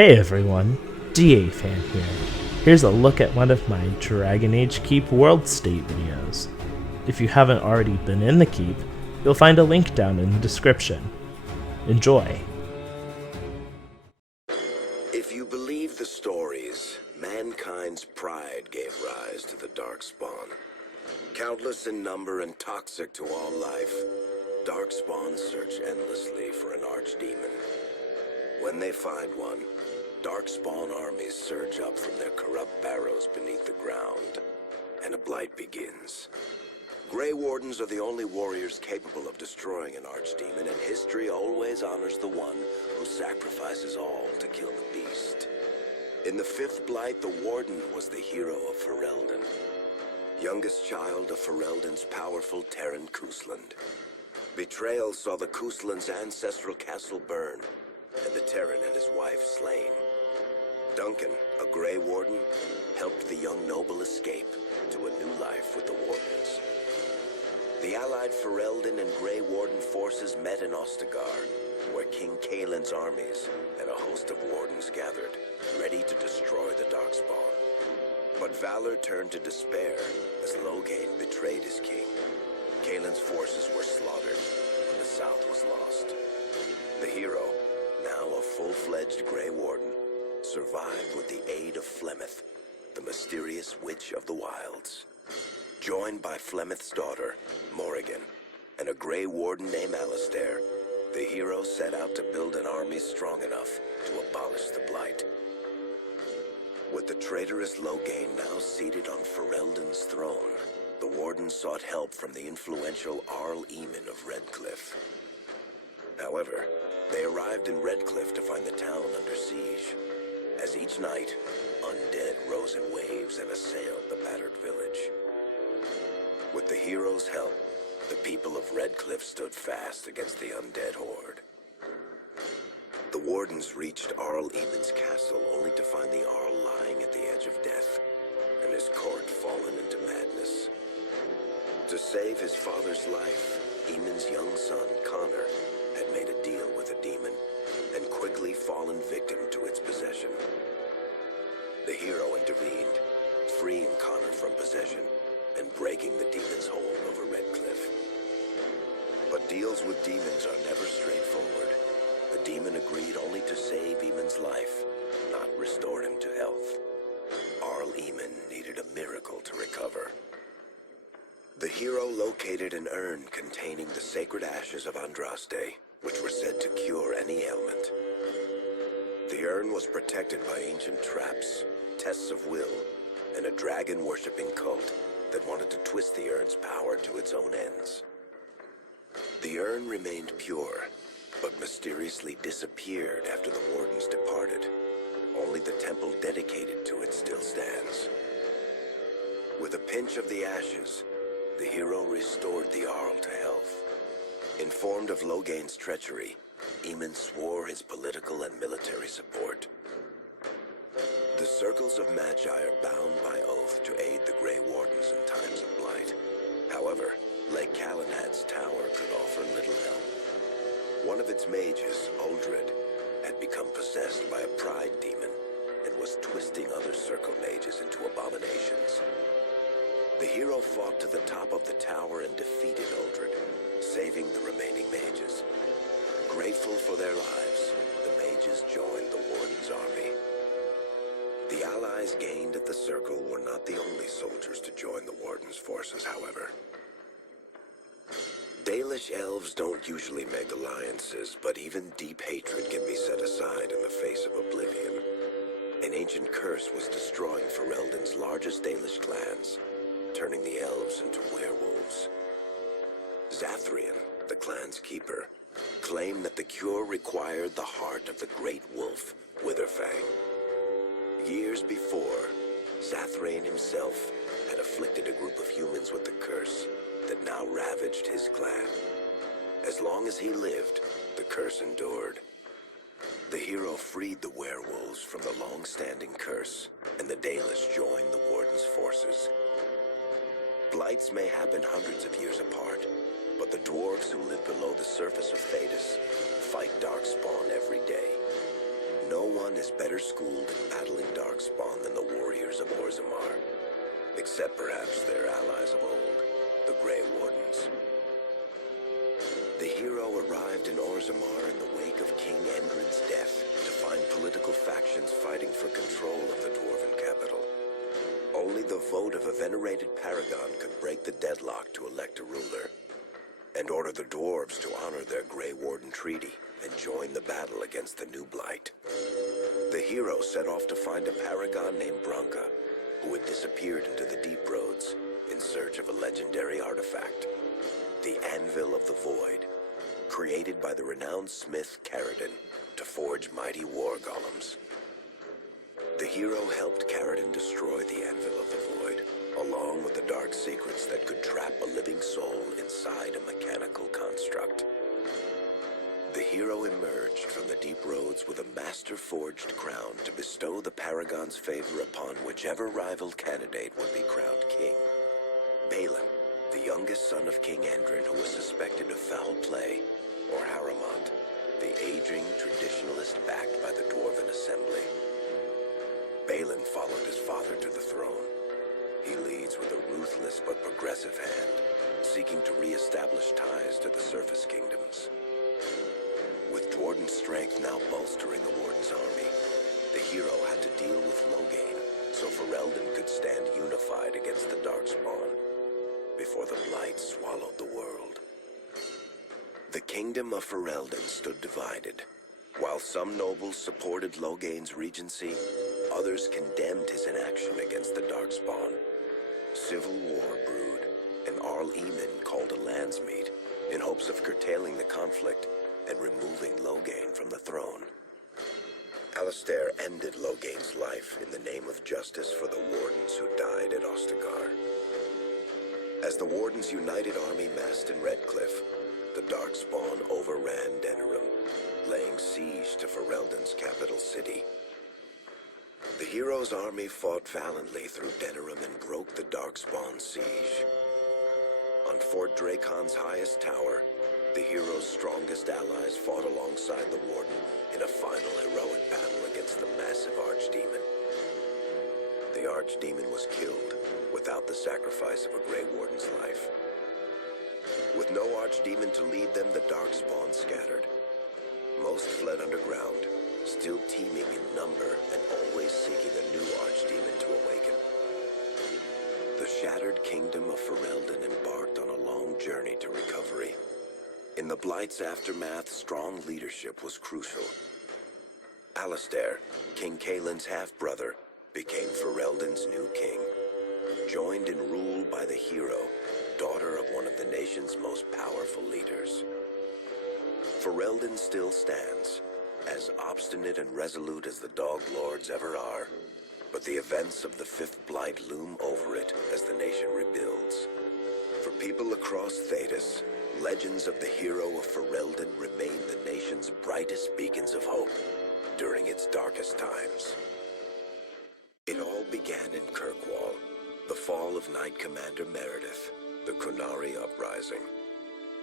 Hey everyone, DA Fan here. Here's a look at one of my Dragon Age Keep World State videos. If you haven't already been in the Keep, you'll find a link down in the description. Enjoy! If you believe the stories, mankind's pride gave rise to the Darkspawn. Countless in number and toxic to all life, Darkspawn search endlessly for an archdemon. When they find one, Darkspawn armies surge up from their corrupt barrows beneath the ground, and a blight begins. Grey Wardens are the only warriors capable of destroying an archdemon, and history always honors the one who sacrifices all to kill the beast. In the fifth blight, the Warden was the hero of Ferelden, youngest child of Ferelden's powerful Terran Cousland. Betrayal saw the Cousland's ancestral castle burn, and the Terran and his wife slain. Duncan, a Grey Warden, helped the young noble escape to a new life with the Wardens. The allied Ferelden and Grey Warden forces met in Ostagar, where King Kaelin's armies and a host of Wardens gathered, ready to destroy the Darkspawn. But valor turned to despair as Loghain betrayed his king. Kaelin's forces were slaughtered, and the south was lost. The hero, now a full-fledged Grey Warden, survived with the aid of Flemeth, the mysterious witch of the wilds. Joined by Flemeth's daughter, Morrigan, and a Grey Warden named Alistair, the hero set out to build an army strong enough to abolish the Blight. With the traitorous Loghain now seated on Ferelden's throne, the Warden sought help from the influential Arl Eamon of Redcliffe. However, they arrived in Redcliffe to find the town under siege. As each night, undead rose in waves and assailed the battered village. With the hero's help, the people of Redcliffe stood fast against the undead horde. The Wardens reached Arl Eamon's castle only to find the Arl lying at the edge of death, and his court fallen into madness. To save his father's life, Eamon's young son, Connor, had made a deal with a demon, and quickly fallen victim to its possession. The hero intervened, freeing Connor from possession and breaking the demon's hold over Redcliffe. But deals with demons are never straightforward. The demon agreed only to save Eamon's life, not restore him to health. Arl Eamon needed a miracle to recover. The hero located an urn containing the sacred ashes of Andraste, which were said to cure any ailment. The urn was protected by ancient traps, tests of will, and a dragon-worshipping cult that wanted to twist the urn's power to its own ends. The urn remained pure, but mysteriously disappeared after the Wardens departed. Only the temple dedicated to it still stands. With a pinch of the ashes, the hero restored the Arl to health. Informed of Loghain's treachery, Eamon swore his political and military support. The circles of Magi are bound by oath to aid the Grey Wardens in times of blight. However, Lake Calenhad's tower could offer little help. One of its mages, Uldred, had become possessed by a pride demon and was twisting other circle mages into abominations. The hero fought to the top of the tower and defeated Uldred, saving the remaining mages. Grateful for their lives, the mages joined the Warden's army. The allies gained at the Circle were not the only soldiers to join the Warden's forces, however. Dalish elves don't usually make alliances, but even deep hatred can be set aside in the face of oblivion. An ancient curse was destroying Ferelden's largest Dalish clans, turning the elves into werewolves. Zathrian, the clan's keeper, claimed that the cure required the heart of the great wolf, Witherfang. Years before, Zathrian himself had afflicted a group of humans with the curse that now ravaged his clan. As long as he lived, the curse endured. The hero freed the werewolves from the long-standing curse, and the Dalish joined the Warden's forces. Blights may happen hundreds of years apart, but the dwarves who live below the surface of Thedas fight Darkspawn every day. no one is better schooled in battling Darkspawn than the warriors of Orzammar. Except perhaps their allies of old, the Grey Wardens. The hero arrived in Orzammar in the wake of King Endrin's death to find political factions fighting for control of the Dwarven capital. Only the vote of a venerated paragon could break the deadlock to elect a ruler, and order the dwarves to honor their Grey Warden treaty and join the battle against the new blight. The hero set off to find a paragon named Branka, who had disappeared into the deep roads in search of a legendary artifact, the Anvil of the Void, created by the renowned smith Caradon to forge mighty war golems. The hero helped Caradon destroy the Anvil of the Void, along with the dark secrets that could trap a living soul inside a mechanical construct. The hero emerged from the deep roads with a master-forged crown to bestow the Paragon's favor upon whichever rival candidate would be crowned king. Balin, the youngest son of King Endrin, who was suspected of foul play, or Haramont, the aging traditionalist backed by the Dwarven Assembly. Balin followed his father to the throne. He leads with a ruthless but progressive hand, seeking to re-establish ties to the surface kingdoms. With Dwarden's strength now bolstering the Warden's army, the hero had to deal with Loghain, so Ferelden could stand unified against the Darkspawn before the Blight swallowed the world. The kingdom of Ferelden stood divided. While some nobles supported Loghain's regency, others condemned his inaction against the Darkspawn. Civil war brewed, and Arl Eamon called a landsmeet in hopes of curtailing the conflict and removing Loghain from the throne. Alistair ended Loghain's life in the name of justice for the Wardens who died at Ostagar. As the Wardens' united army massed in Redcliffe, the Darkspawn overran Denerim, laying siege to Ferelden's capital city. The hero's army fought valiantly through Denerim and broke the Darkspawn's siege. On Fort Dracon's highest tower, the hero's strongest allies fought alongside the Warden in a final heroic battle against the massive Archdemon. The Archdemon was killed without the sacrifice of a Grey Warden's life. With no Archdemon to lead them, the Darkspawn scattered. Most fled underground, still teeming in number and always seeking a new Archdemon to awaken. The shattered kingdom of Ferelden embarked on a long journey to recovery. In the Blight's aftermath, strong leadership was crucial. Alistair, King Kaelin's half-brother, became Ferelden's new king, joined in rule by the hero, daughter of one of the nation's most powerful leaders. Ferelden still stands, as obstinate and resolute as the Dog Lords ever are, but the events of the Fifth Blight loom over it as the nation rebuilds. For people across Thedas, legends of the hero of Ferelden remain the nation's brightest beacons of hope during its darkest times. It all began in Kirkwall, the fall of Knight Commander Meredith, the Kunari Uprising,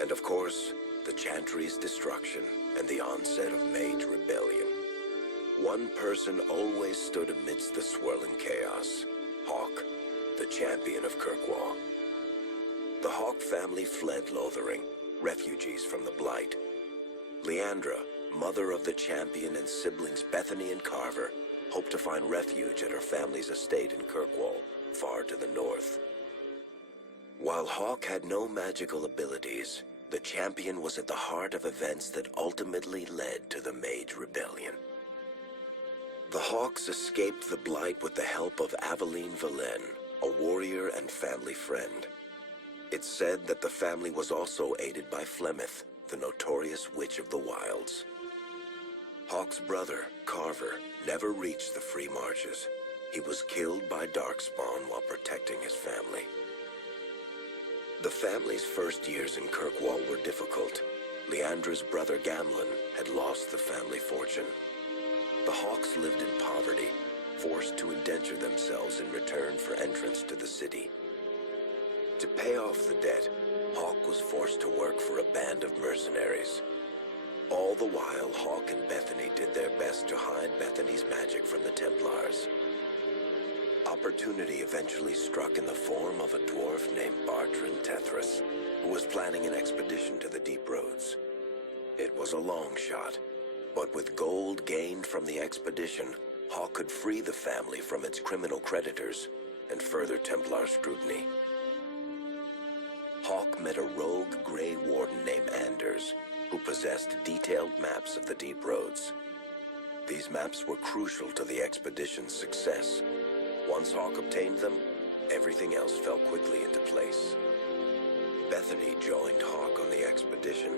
and of course, the Chantry's destruction and the onset of Mage Rebellion. One person always stood amidst the swirling chaos: Hawk, the champion of Kirkwall. The Hawk family fled Lothering, refugees from the Blight. Leandra, mother of the champion, and siblings Bethany and Carver hoped to find refuge at her family's estate in Kirkwall, far to the north. While Hawk had no magical abilities, the champion was at the heart of events that ultimately led to the Mage Rebellion. The Hawks escaped the Blight with the help of Aveline Valen, a warrior and family friend. It's said that the family was also aided by Flemeth, the notorious Witch of the Wilds. Hawk's brother, Carver, never reached the Free Marches. He was killed by Darkspawn while protecting his family. The family's first years in Kirkwall were difficult. Leandra's brother Gamlin had lost the family fortune. The Hawks lived in poverty, forced to indenture themselves in return for entrance to the city. To pay off the debt, Hawk was forced to work for a band of mercenaries. All the while, Hawk and Bethany did their best to hide Bethany's magic from the Templars. Opportunity eventually struck in the form of a dwarf named Bartrand Tethras, who was planning an expedition to the Deep Roads. It was a long shot, but with gold gained from the expedition, Hawk could free the family from its criminal creditors and further Templar scrutiny. Hawk met a rogue Grey Warden named Anders, who possessed detailed maps of the Deep Roads. These maps were crucial to the expedition's success. Once Hawk obtained them, everything else fell quickly into place. Bethany joined Hawk on the expedition.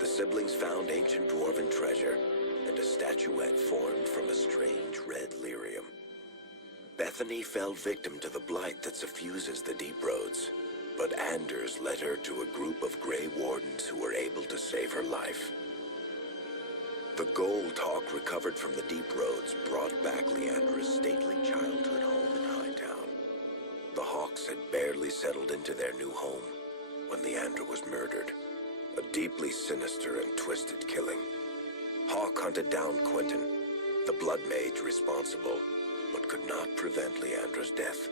The siblings found ancient dwarven treasure and a statuette formed from a strange red lyrium. Bethany fell victim to the blight that suffuses the Deep Roads, but Anders led her to a group of Grey Wardens who were able to save her life. The gold Hawk recovered from the Deep Roads brought back Leandra's stately childhood home in Hightown. The Hawks had barely settled into their new home when Leandra was murdered. A deeply sinister and twisted killing. Hawk hunted down Quentin, the blood mage responsible, but could not prevent Leandra's death.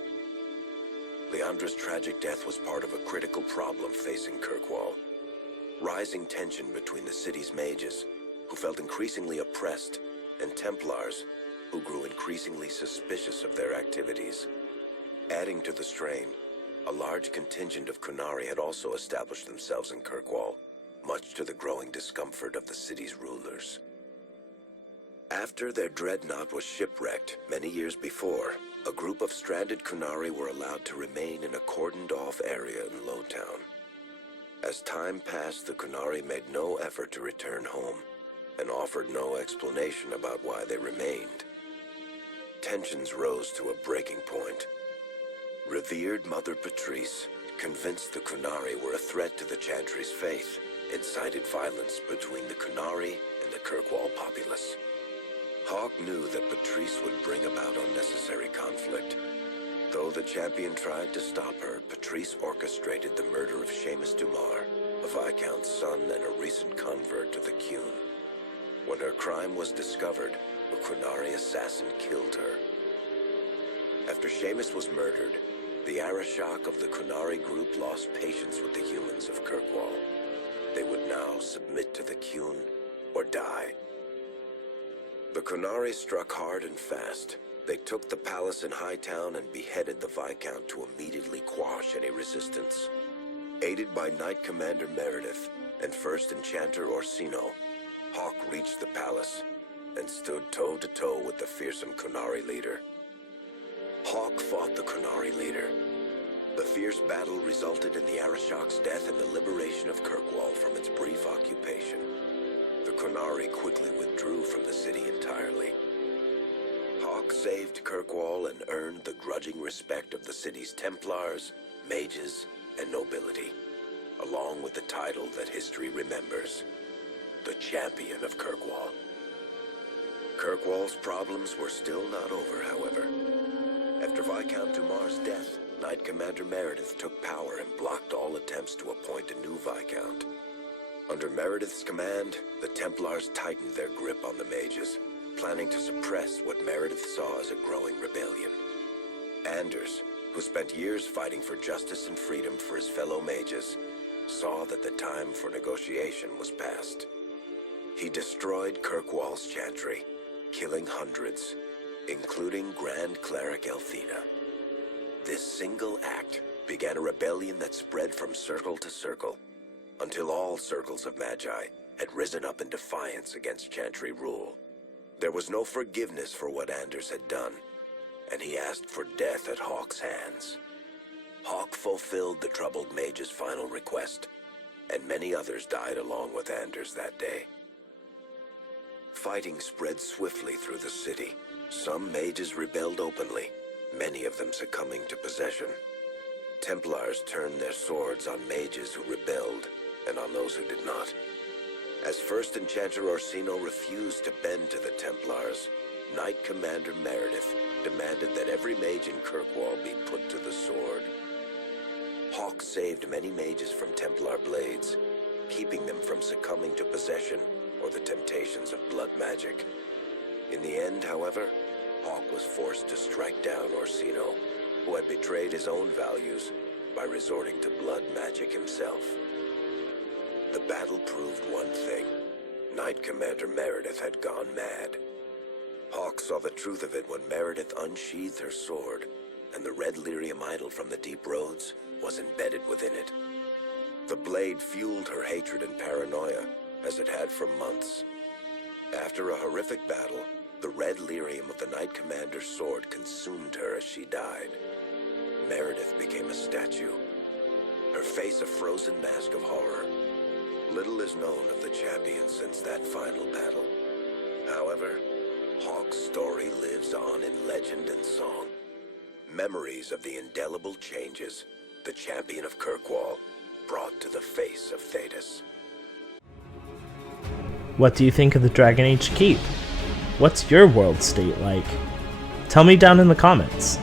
Leandra's tragic death was part of a critical problem facing Kirkwall. Rising tension between the city's mages, who felt increasingly oppressed, and Templars, who grew increasingly suspicious of their activities. Adding to the strain, a large contingent of Kunari had also established themselves in Kirkwall, much to the growing discomfort of the city's rulers. After their dreadnought was shipwrecked many years before, a group of stranded Kunari were allowed to remain in a cordoned-off area in Lowtown. As time passed, the Kunari made no effort to return home, and offered no explanation about why they remained. Tensions rose to a breaking point. Revered Mother Patrice, convinced the Kunari were a threat to the Chantry's faith, incited violence between the Kunari and the Kirkwall populace. Hawk knew that Patrice would bring about unnecessary conflict. Though the champion tried to stop her, Patrice orchestrated the murder of Seamus Dumar, a Viscount's son and a recent convert to the Qun. When her crime was discovered, a Kunari assassin killed her. After Seamus was murdered, the Arishok of the Kunari group lost patience with the humans of Kirkwall. They would now submit to the Qun or die. The Kunari struck hard and fast. They took the palace in Hightown and beheaded the Viscount to immediately quash any resistance. Aided by Knight Commander Meredith and First Enchanter Orsino, Hawk reached the palace and stood toe-to-toe with the fearsome Kunari leader. Hawk fought the Kunari leader. The fierce battle resulted in the Arishok's death and the liberation of Kirkwall from its brief occupation. The Kunari quickly withdrew from the city entirely. Hawk saved Kirkwall and earned the grudging respect of the city's Templars, mages, and nobility, along with the title that history remembers, the Champion of Kirkwall. Kirkwall's problems were still not over, however. After Viscount Dumar's death, Knight Commander Meredith took power and blocked all attempts to appoint a new Viscount. Under Meredith's command, the Templars tightened their grip on the mages, planning to suppress what Meredith saw as a growing rebellion. Anders, who spent years fighting for justice and freedom for his fellow mages, saw that the time for negotiation was past. He destroyed Kirkwall's chantry, killing hundreds, including Grand Cleric Elthina. This single act began a rebellion that spread from circle to circle, until all circles of Magi had risen up in defiance against Chantry rule. There was no forgiveness for what Anders had done, and he asked for death at Hawk's hands. Hawk fulfilled the troubled mage's final request, and many others died along with Anders that day. Fighting spread swiftly through the city. Some mages rebelled openly, many of them succumbing to possession. Templars turned their swords on mages who rebelled, and on those who did not. As First Enchanter Orsino refused to bend to the Templars, Knight Commander Meredith demanded that every mage in Kirkwall be put to the sword. Hawk saved many mages from Templar blades, keeping them from succumbing to possession or the temptations of blood magic. In the end, however, Hawk was forced to strike down Orsino, who had betrayed his own values by resorting to blood magic himself. The battle proved one thing. Knight Commander Meredith had gone mad. Hawk saw the truth of it when Meredith unsheathed her sword, and the red lyrium idol from the deep roads was embedded within it. The blade fueled her hatred and paranoia, as it had for months. After a horrific battle, the red lyrium of the Knight Commander's sword consumed her as she died. Meredith became a statue, her face a frozen mask of horror. Little is known of the champion since that final battle. However, Hawk's story lives on in legend and song. Memories of the indelible changes the champion of Kirkwall brought to the face of Thedas. What do you think of the Dragon Age Keep? What's your world state like? Tell me down in the comments.